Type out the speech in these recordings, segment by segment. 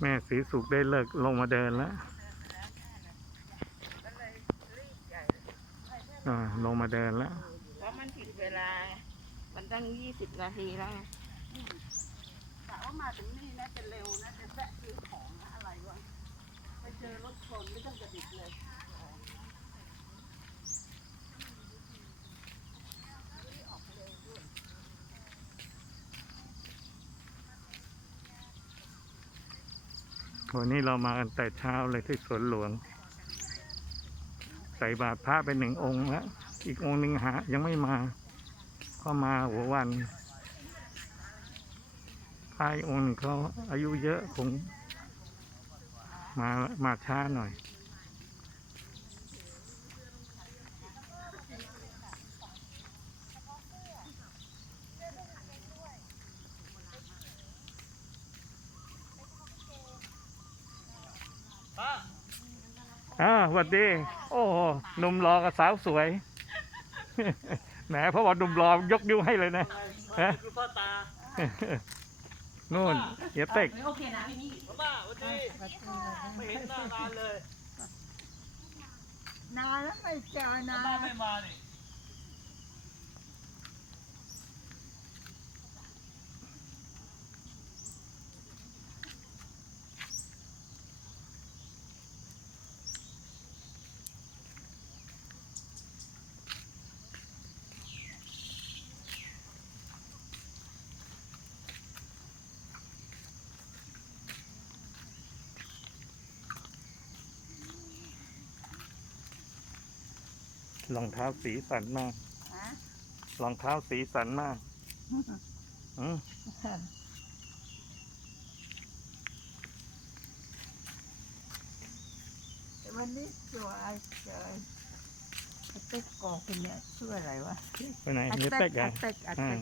แม่สีสุกได้เลิกลงมาเดินแล้วก็เลยรีบใหญ่อ่าลงมาเดินแล้วเพราะมันผิดเวลา มันตั้งยี่สิบนาทีแล้วไงกะว่ามาถึงนี่นะจะเร็วนะจะแวะซื้อของนะอะไรวะไปเจอรถชนไม่ต้องกระดิกเลย วันนี้เรามากันแต่เช้าเลยที่สวนหลวง ใส่บาตรพระเป็นหนึ่งองค์แล้วอีกองค์หนึ่งหายังไม่มาก็มาหัววันพระอีกองค์หนึ่งเขาอายุเยอะคงมามาช้าหน่อย อ่าสวัสดี โอ้โหหนุ่มรอกับสาวสวย แหมเพราะว่าหนุ่มรอยกนิ้วให้เลยนะฮะคือพ่อตานู่นเฮียเต็กโอเคนะพี่นี่พ่อมาวันนี้ไม่เห็นหน้านานเลย นานแล้วไม่เจอพ่อนะมาไม่มานี่ รองเท้าสีสันมากฮะรองเท้าสีสันมากอืมวันนี้สวยเจอไอ้เต็กกอคนเนี้ยชื่ออะไรวะไปไหนอาเฮียเต็เต็กกอาอะเต็กอาอ่าเต็ก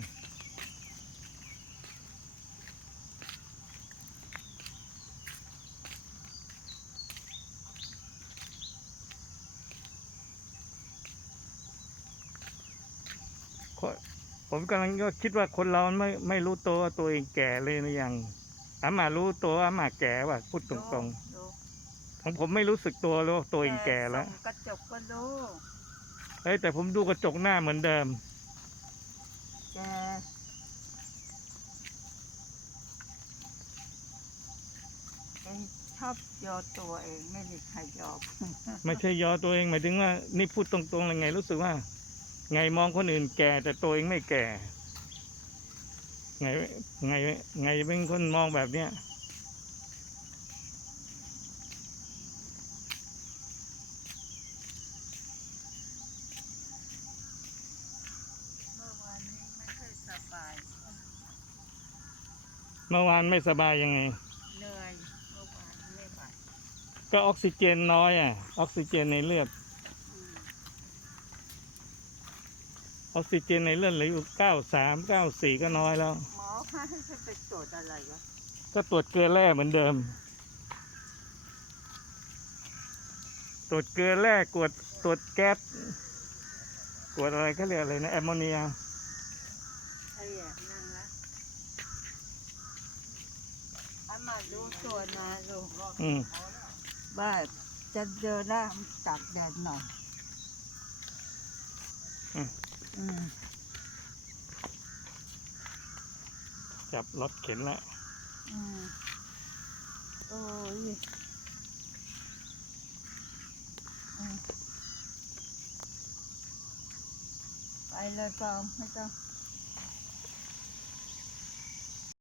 ผมกำลังก็คิดว่าคนเราไม่ไม่รู้ตัวว่าตัวเองแก่เลยนะยังอามารู้ตัวอามาแก่ว่ะพูดตรงดูๆของผมไม่รู้สึกตัวเลยว่าตัวเองแก่แล้วส่องกระจกก็ดูเฮ้ยแต่ผมดูกระจกหน้าเหมือนเดิมแกเองชอบยอตัวเองไม่มีใครยอมไม่ใช่ยอตัวเองหมายถึงว่า นี่พูดตรงๆเลยไงรู้สึกว่า ไงมองคนอื่นแก่แต่ตัวเองไม่แก่ ไงไงไงเป็นคนมองแบบเนี้ยเมื่อวานนี้ไม่ค่อยสบายเมื่อวานไม่สบายยังไงเหนื่อยเมื่อวานไม่ไหวก็ออกซิเจนน้อยอะ ออกซิเจนในเลือด อืม ออกซิเจนในเลือดเหลืออยู่เก้าสามเก้าสี่ก็น้อยแล้ว หมอให้ฉันไปตรวจอะไรวะก็ตรวจเกลือแร่เหมือนเดิม ตรวจเกลือแร่กวดตรวจแก๊สตรวจอะไรเขาเรียกอะไรนะแอมโมเนียไอ้อะนั่นละอามาดูตัวนะลูกอืมว่าจะเดินหน้าตากแดดหน่อย อืม จับรถเข็นแล้วโอ้ยอไปเลยปอมไม่ต้อง